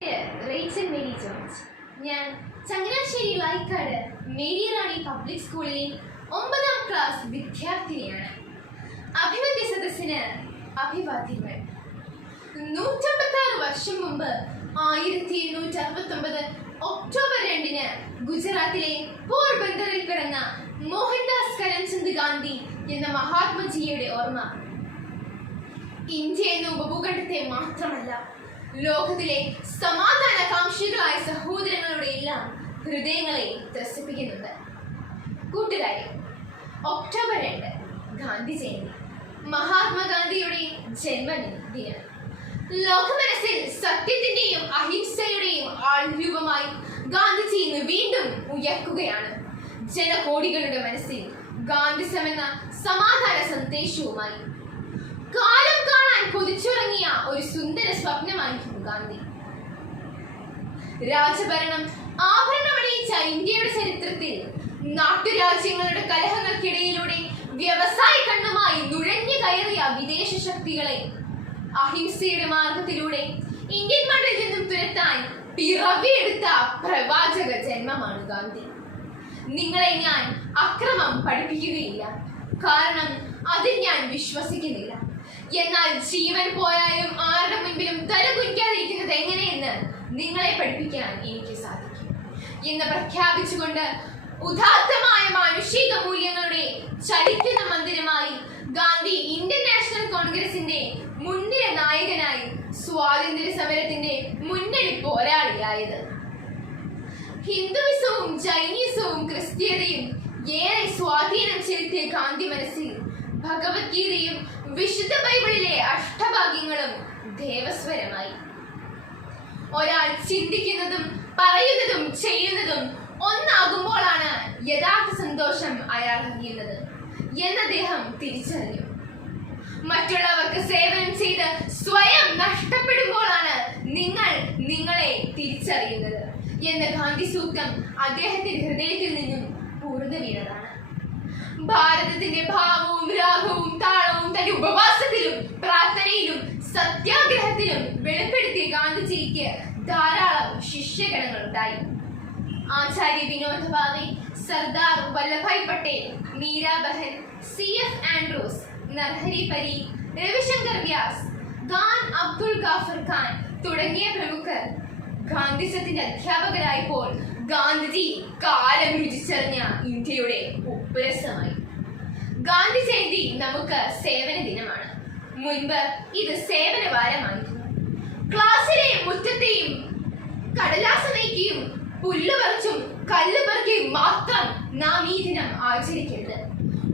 Rachel Mary George ഞാൻ Changanassery Vayikkad Mary Rani public സ്കൂളിലെ ഒമ്പതാം ക്ലാസ് വിദ്യാർത്ഥിനിയാണ്. അഭിനന്ദ സദസ്സിന് അഭിവാദ്യങ്ങൾ. നൂറ്റമ്പത്താറ് വർഷം മുമ്പ് ആയിരത്തി എണ്ണൂറ്റി അറുപത്തി ഒക്ടോബർ രണ്ടിന് ഗുജറാത്തിലെ പോർബന്ദറിൽ പിറന്ന മോഹൻദാസ് കരംചന്ദ് ഗാന്ധി എന്ന മഹാത്മജിയുടെ ഓർമ്മ. ഇന്ത്യ എന്ന ഉപഭൂഖണ്ഡത്തെ മാത്രമല്ല ലോകത്തിലെ സമാധാനകാംക്ഷികളായ സഹോദരങ്ങളുടെ എല്ലാം ഹൃദയങ്ങളെ ത്രസിപ്പിക്കുന്നുണ്ട്. കൂട്ടുകാരെ ഒക്ടോബർ രണ്ട് ഗാന്ധി ജയന്തി. മഹാത്മാഗാന്ധിയുടെ ജന്മദിനം. ലോകമനസ്സിൽ സത്യത്തിന്റെയും അഹിംസയുടെയും ആൾരൂപമായി ഗാന്ധിജി ഇന്ന് വീണ്ടും ഉയർക്കുകയാണ്. ജനകോടികളുടെ മനസ്സിൽ ഗാന്ധിസം എന്ന സമാധാന സന്ദേശവുമായി കൊതിച്ചുറങ്ങിയ ഒരു സുന്ദര സ്വപ്നമായിരുന്നു ഗാന്ധി. രാജഭരണം ആഭരണമണിയിച്ച ഇന്ത്യയുടെ ചരിത്രത്തിൽ നാട്ടുരാജ്യങ്ങളുടെ കലഹങ്ങൾക്കിടയിലൂടെ വ്യവസായ കണ്ണുമായി നുഴഞ്ഞു കയറിയ വിദേശ ശക്തികളെ അഹിംസയുടെ മാർഗത്തിലൂടെ ഇന്ത്യൻ മണ്ണിൽ നിന്നും തുരത്താൻ പിറവിയെടുത്ത പ്രവാചക ജന്മമാണ് ഗാന്ധി. നിങ്ങളെ ഞാൻ അക്രമം പഠിപ്പിക്കുകയില്ല. കാരണം അതിൽ ഞാൻ വിശ്വസിക്കുന്നില്ല. എന്നാൽ ജീവൻ പോയാലും ആരുടെ മുൻപിലും തല കുനിക്കാതിരിക്കുന്നത് എങ്ങനെയെന്ന് നിങ്ങളെ പഠിപ്പിക്കാൻ എനിക്ക് സാധിക്കും. എന്ന് പ്രഖ്യാപിച്ചുകൊണ്ട് ഉദാത്തമായ മാനുഷിക മൂല്യങ്ങളുടെ ചലിക്കുന്ന മന്ദിരമായി ഗാന്ധി ഇന്ത്യൻ നാഷണൽ കോൺഗ്രസിന്റെ മുൻനിര നായകനായി സ്വാതന്ത്ര്യ സമരത്തിന്റെ മുന്നണി പോരാളിയായത്. ഹിന്ദുവിസവും ജൈനിസവും ക്രിസ്ത്യതയും ഏറെ സ്വാധീനം ചെലുത്തിയ ഗാന്ധി മനസ്സിൽ ഭഗവത്ഗീതയും വിശുദ്ധ ബൈബിളിലെ അഷ്ടഭാഗ്യങ്ങളും ദേവസ്വരമായി. ഒരാൾ ചിന്തിക്കുന്നതും പറയുന്നതും ചെയ്യുന്നതും ഒന്നാകുമ്പോഴാണ് യഥാർത്ഥ സന്തോഷം അയാൾ അറിയുന്നത് എന്ന് അദ്ദേഹം തിരിച്ചറിഞ്ഞു. മറ്റുള്ളവർക്ക് സേവനം ചെയ്ത് സ്വയം നഷ്ടപ്പെടുമ്പോഴാണ് നിങ്ങൾ നിങ്ങളെ തിരിച്ചറിയുന്നത് എന്ന ഗാന്ധി സൂക്തം അദ്ദേഹത്തിന്റെ ഹൃദയത്തിൽ നിന്നും പൂർണ വീണതാണ്. ഭാരതത്തിന്റെ ഭാവവും രാഗവും താളവും ശിഷ്യഗണങ്ങൾ ഉണ്ടായി Acharya Vinoba Bhave Sardar Vallabhbhai Patel Mirabehn C F Andrews Narhari Parikh Ravishankar Vyas Khan Abdul Ghaffar Khan തുടങ്ങിയ പ്രമുഖർ. ഗാന്ധിസത്തിന്റെ അധ്യാപകരായപ്പോൾ ഗാന്ധിജി കാലം രുചിച്ചറിഞ്ഞ ഇന്ത്യയുടെ ഉപ്പുരസമായി. ഗാന്ധി ജയന്തി നമുക്ക് സേവന ദിനമാണ്. മുൻപ് ഇത് സേവന വാരമായിരുന്നു ക്ലാസ്സിലെ മുറ്റത്തെയും നീക്കിയും പുല്ല് പറിച്ചും കല്ല് പറിക്കുകയും മാത്രം നാം ഈ ദിനം ആചരിക്കരുത്.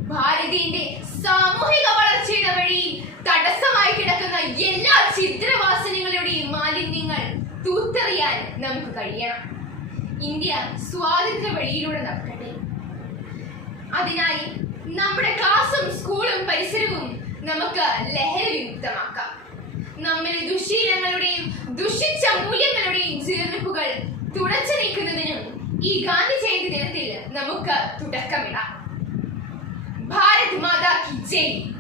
ഭാരതീയന്റെ സാമൂഹിക വളർച്ചയുടെ വഴി തടസ്സമായി കിടക്കുന്ന എല്ലാ ചിത്രവാസനകളുടെയും മാലിന്യങ്ങൾ തൂത്തെറിയാൻ നമുക്ക് കഴിയണം. ഇന്ത്യ സ്വാതന്ത്ര്യ വഴിയിലൂടെ നടക്കട്ടെ. അതിനായി നമ്മുടെ ക്ലാസ്സും സ്കൂളും പരിസരവും നമുക്ക് ലഹരി വിമുക്തമാക്കാം. നമ്മിലെ ദുശീലങ്ങളുടെയും ദുഷിച്ച മൂല്യങ്ങളുടെയും ജീർണിപ്പുകൾ തുടച്ചു നീക്കുന്നതിനും ഈ ഗാന്ധി ജയന്തി ദിനത്തിൽ നമുക്ക് തുടക്കമിടാം. ഭാരത് മാതാ കി ജയ്.